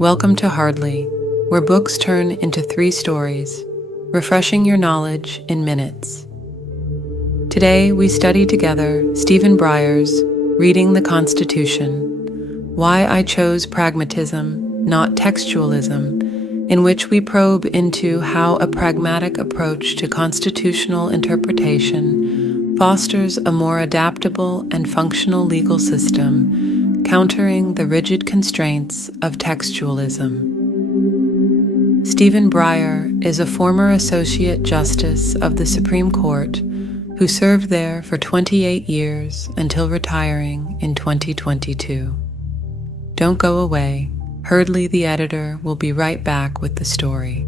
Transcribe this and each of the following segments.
Welcome to Hardly, where books turn into 3 stories, refreshing your knowledge in minutes. Today we study together Stephen Breyer's Reading the Constitution, Why I Chose Pragmatism, Not Textualism, in which we probe into how a pragmatic approach to constitutional interpretation fosters a more adaptable and functional legal system, countering the rigid constraints of textualism. Stephen Breyer is a former Associate Justice of the Supreme Court who served there for 28 years until retiring in 2022. Don't go away. Hurdley, the editor, will be right back with the story.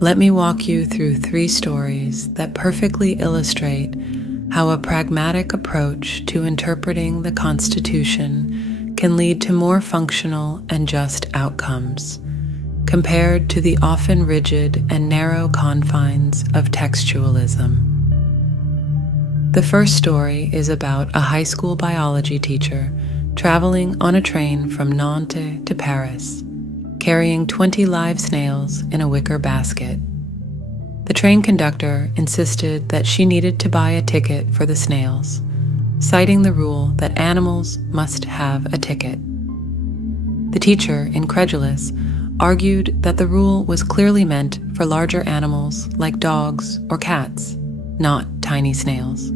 Let me walk you through 3 stories that perfectly illustrate how a pragmatic approach to interpreting the Constitution can lead to more functional and just outcomes, compared to the often rigid and narrow confines of textualism. The first story is about a high school biology teacher traveling on a train from Nantes to Paris, carrying 20 live snails in a wicker basket. The train conductor insisted that she needed to buy a ticket for the snails, citing the rule that animals must have a ticket. The teacher, incredulous, argued that the rule was clearly meant for larger animals like dogs or cats, not tiny snails.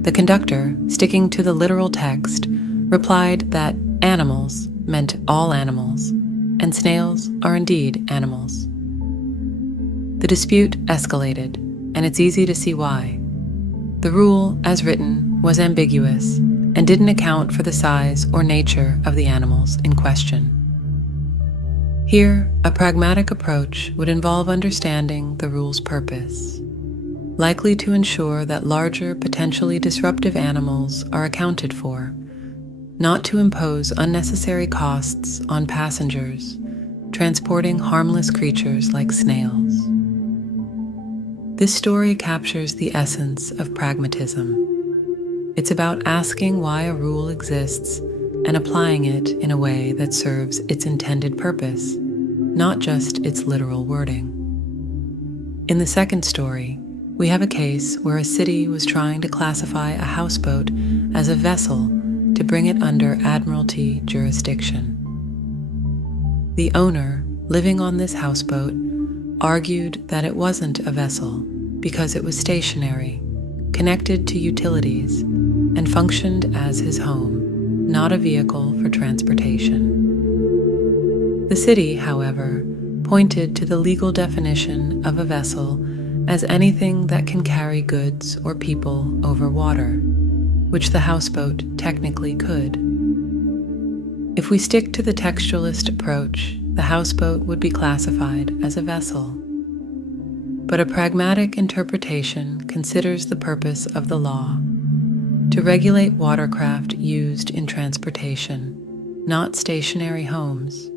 The conductor, sticking to the literal text, replied that animals meant all animals, and snails are indeed animals. The dispute escalated, and it's easy to see why. The rule, as written, was ambiguous and didn't account for the size or nature of the animals in question. Here, a pragmatic approach would involve understanding the rule's purpose, likely to ensure that larger, potentially disruptive animals are accounted for, not to impose unnecessary costs on passengers transporting harmless creatures like snails. This story captures the essence of pragmatism. It's about asking why a rule exists and applying it in a way that serves its intended purpose, not just its literal wording. In the second story, we have a case where a city was trying to classify a houseboat as a vessel to bring it under Admiralty jurisdiction. The owner, living on this houseboat, argued that it wasn't a vessel because it was stationary, connected to utilities, and functioned as his home, not a vehicle for transportation. The city, however, pointed to the legal definition of a vessel as anything that can carry goods or people over water, which the houseboat technically could. If we stick to the textualist approach, the houseboat would be classified as a vessel. But a pragmatic interpretation considers the purpose of the law, to regulate watercraft used in transportation, not stationary homes.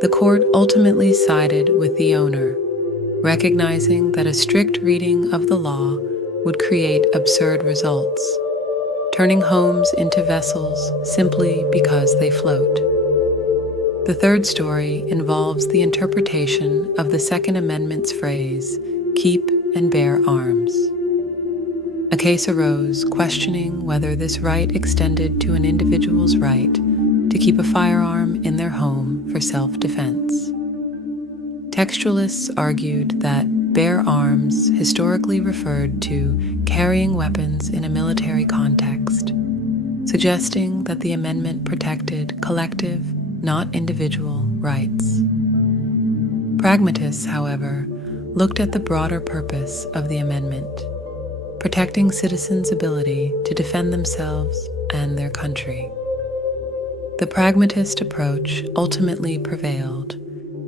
The court ultimately sided with the owner, recognizing that a strict reading of the law would create absurd results, turning homes into vessels simply because they float. The third story involves the interpretation of the Second Amendment's phrase, "keep and bear arms." A case arose questioning whether this right extended to an individual's right to keep a firearm in their home for self-defense. Textualists argued that bear arms historically referred to carrying weapons in a military context, suggesting that the amendment protected collective, not individual, rights. Pragmatists, however, looked at the broader purpose of the amendment, protecting citizens' ability to defend themselves and their country. The pragmatist approach ultimately prevailed,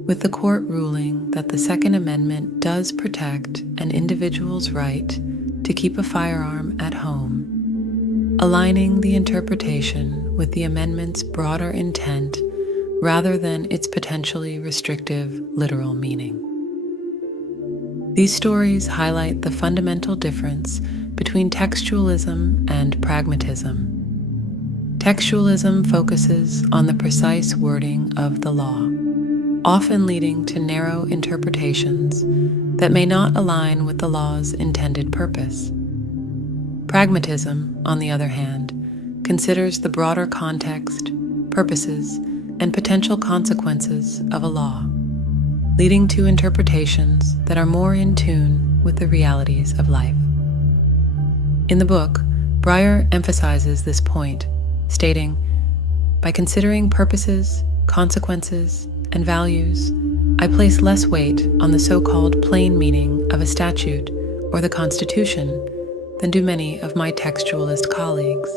with the court ruling that the Second Amendment does protect an individual's right to keep a firearm at home, aligning the interpretation with the amendment's broader intent rather than its potentially restrictive literal meaning. These stories highlight the fundamental difference between textualism and pragmatism. Textualism focuses on the precise wording of the law, often leading to narrow interpretations that may not align with the law's intended purpose. Pragmatism, on the other hand, considers the broader context, purposes, and potential consequences of a law, leading to interpretations that are more in tune with the realities of life. In the book, Breyer emphasizes this point, stating, "By considering purposes, consequences, and values, I place less weight on the so-called plain meaning of a statute or the Constitution than do many of my textualist colleagues."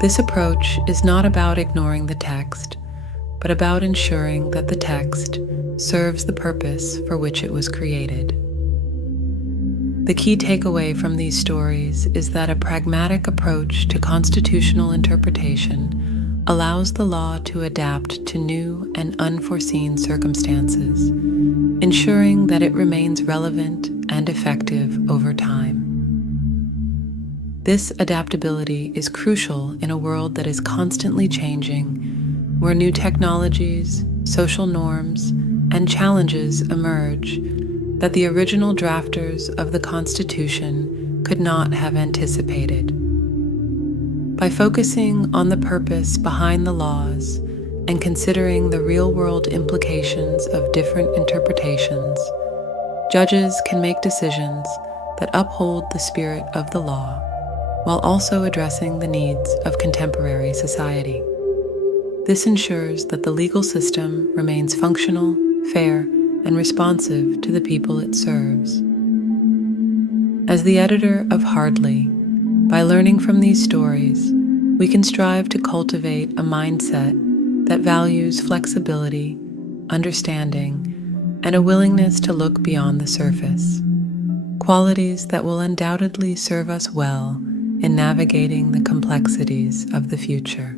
This approach is not about ignoring the text, but about ensuring that the text serves the purpose for which it was created. The key takeaway from these stories is that a pragmatic approach to constitutional interpretation allows the law to adapt to new and unforeseen circumstances, ensuring that it remains relevant and effective over time. This adaptability is crucial in a world that is constantly changing, where new technologies, social norms, and challenges emerge that the original drafters of the Constitution could not have anticipated. By focusing on the purpose behind the laws and considering the real-world implications of different interpretations, judges can make decisions that uphold the spirit of the law while also addressing the needs of contemporary society. This ensures that the legal system remains functional, fair, and responsive to the people it serves. As the editor of Hardly, by learning from these stories, we can strive to cultivate a mindset that values flexibility, understanding, and a willingness to look beyond the surface, qualities that will undoubtedly serve us well in navigating the complexities of the future.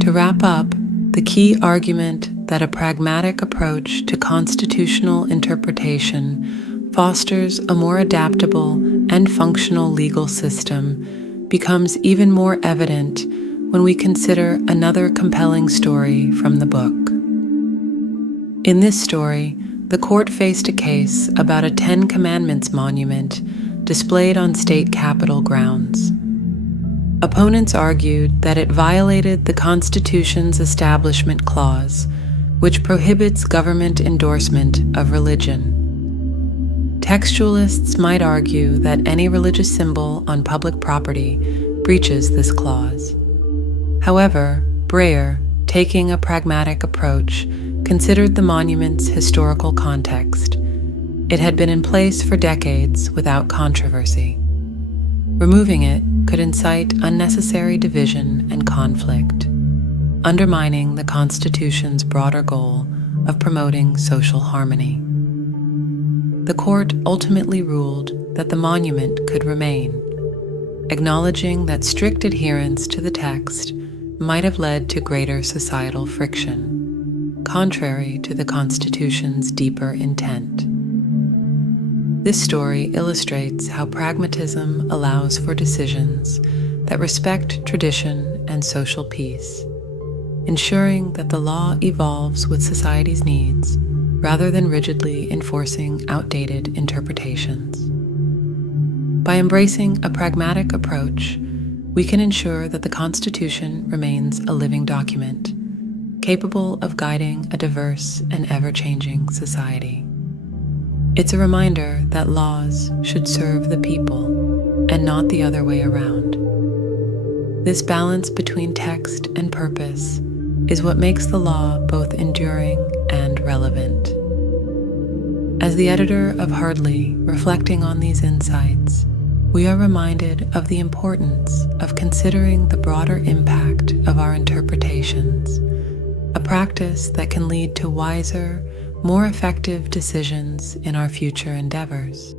To wrap up, the key argument that a pragmatic approach to constitutional interpretation fosters a more adaptable and functional legal system becomes even more evident when we consider another compelling story from the book. In this story, the court faced a case about a Ten Commandments monument displayed on state capitol grounds. Opponents argued that it violated the Constitution's Establishment Clause, which prohibits government endorsement of religion. Textualists might argue that any religious symbol on public property breaches this clause. However, Breyer, taking a pragmatic approach, considered the monument's historical context. It had been in place for decades without controversy. Removing it could incite unnecessary division and conflict, undermining the Constitution's broader goal of promoting social harmony. The court ultimately ruled that the monument could remain, acknowledging that strict adherence to the text might have led to greater societal friction, contrary to the Constitution's deeper intent. This story illustrates how pragmatism allows for decisions that respect tradition and social peace, ensuring that the law evolves with society's needs rather than rigidly enforcing outdated interpretations. By embracing a pragmatic approach, we can ensure that the Constitution remains a living document, capable of guiding a diverse and ever-changing society. It's a reminder that laws should serve the people and not the other way around. This balance between text and purpose is what makes the law both enduring and relevant. As the editor of Hardly, reflecting on these insights, we are reminded of the importance of considering the broader impact of our interpretations, a practice that can lead to wiser, more effective decisions in our future endeavors.